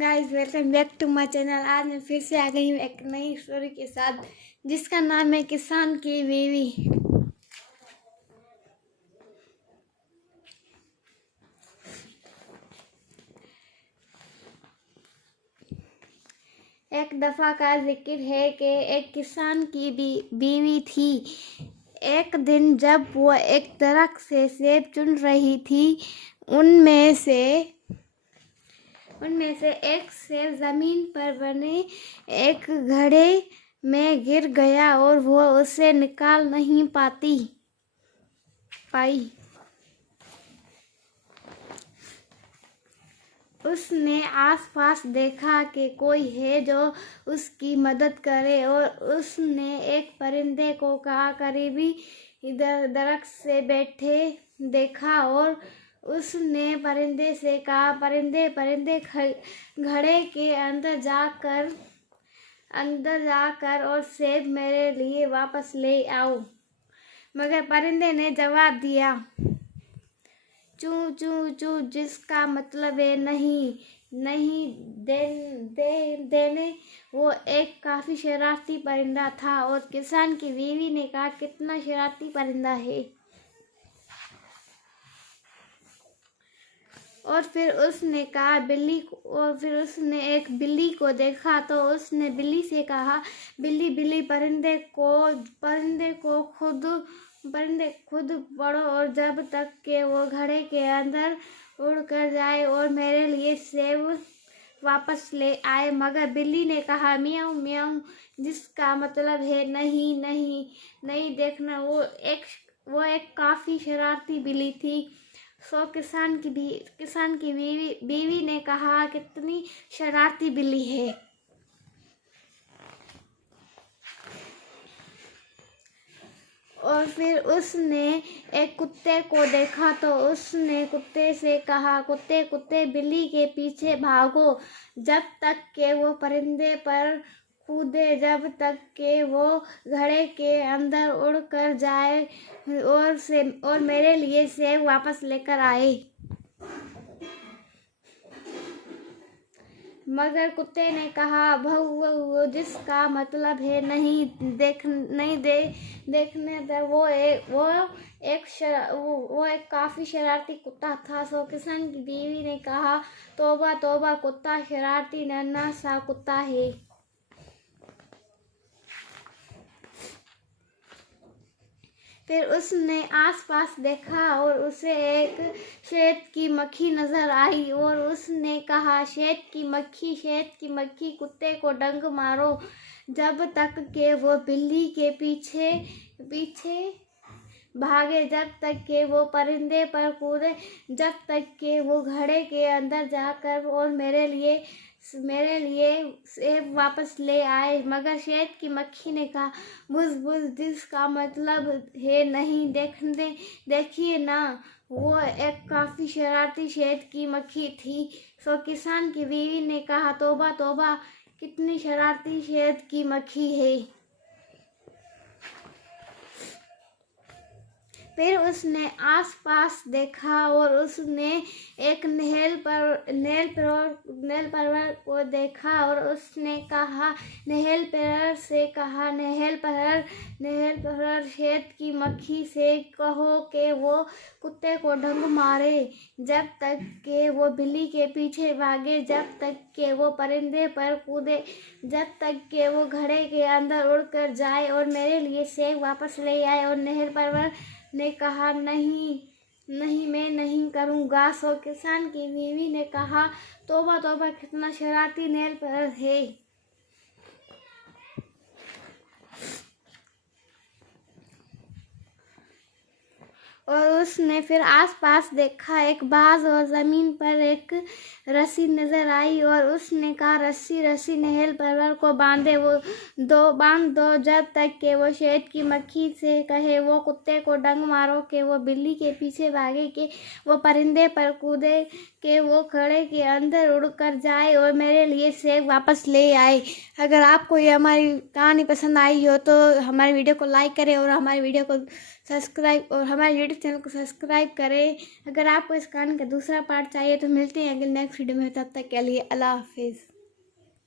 Guys, welcome back to my channel. आज मैं फिर से आ गई हूँ एक नई स्टोरी के साथ जिसका नाम है किसान की बीवी। एक दफ़ा का जिक्र है कि एक किसान की बीवी थी। एक दिन जब वो एक दरख्त से सेब चुन रही थी, उनमें से एक सेब ज़मीन पर बने एक घड़े में गिर गया और वो उसे निकाल नहीं पाई। उसने आसपास देखा कि कोई है जो उसकी मदद करे और उसने एक परिंदे को कहा करीबी इधर दरख्त से बैठे देखा और उसने परिंदे से कहा, परिंदे घड़े के अंदर जाकर और सेब मेरे लिए वापस ले आओ। मगर परिंदे ने जवाब दिया, चू चू चू, जिसका मतलब है नहीं देने। वो एक काफ़ी शरारती परिंदा था और किसान की बीवी ने कहा, कितना शरारती परिंदा है। और फिर उसने एक बिल्ली को देखा तो उसने बिल्ली से कहा, बिल्ली परिंदे खुद पढ़ो और जब तक के वो घड़े के अंदर उड़ कर जाए और मेरे लिए सेब वापस ले आए। मगर बिल्ली ने कहा, मियाऊं मियाऊं, जिसका मतलब है नहीं देखना। वो एक काफ़ी शरारती बिल्ली थी। सो किसान की बीवी ने कहा, कितनी शरारती बिल्ली है। और फिर उसने एक कुत्ते को देखा तो उसने कुत्ते से कहा, कुत्ते बिल्ली के पीछे भागो जब तक के वो परिंदे पर कूदे, जब तक के वो घड़े के अंदर उड़ कर जाए और मेरे लिए सेब वापस लेकर आए। मगर कुत्ते ने कहा, भौ, जिसका मतलब है नहीं देखने दे। वो एक काफ़ी शरारती कुत्ता था। सो किसान की बीवी ने कहा, तौबा तौबा, कुत्ता शरारती नन्हा सा कुत्ता है। फिर उसने आसपास देखा और उसे एक शहद की मक्खी नजर आई और उसने कहा, शहद की मक्खी, कुत्ते को डंक मारो जब तक के वो बिल्ली के पीछे भागे, जब तक के वो परिंदे पर कूदे, जब तक के वो घड़े के अंदर जाकर और मेरे लिए सेब वापस ले आए। मगर शहद की मक्खी ने कहा, बुझ, जिसका मतलब है नहीं देखिए ना। वो एक काफ़ी शरारती शहद की मक्खी थी। सो किसान की बीवी ने कहा, तौबा तौबा, कितनी शरारती शहद की मक्खी है। फिर उसने आसपास देखा और उसने एक नहल परवर को देखा और उसने कहा, नहल परवर, शहद की मक्खी से कहो कि वो कुत्ते को डंक मारे जब तक के वो बिल्ली के पीछे भागे, जब तक के वो परिंदे पर कूदे, जब तक के वो घड़े के अंदर उड़कर जाए और मेरे लिए सेब वापस ले आए। और नहल परवर ने कहा, नहीं मैं नहीं करूँगा। सो किसान की बीवी ने कहा, तौबा तौबा, कितना शरारती नहल परवर है। और उसने फिर आसपास देखा, एक बाज और ज़मीन पर एक रस्सी नज़र आई और उसने कहा, रस्सी नहल परवर को बांध दो जब तक के वो शहद की मक्खी से कहे, वो कुत्ते को डंक मारो कि वो बिल्ली के पीछे भागे, कि वो परिंदे पर कूदे, कि वो घड़े के अंदर उड़कर जाए और मेरे लिए सेब वापस ले आए। अगर आपको ये हमारी कहानी पसंद आई हो तो हमारी वीडियो को लाइक करें और हमारी वीडियो को सब्सक्राइब और हमारे यूट्यूब चैनल को सब्सक्राइब करें। अगर आपको इस कहानी का दूसरा पार्ट चाहिए तो मिलते हैं अगले नेक्स्ट वीडियो में। तब तक के लिए अल्लाह हाफिज़।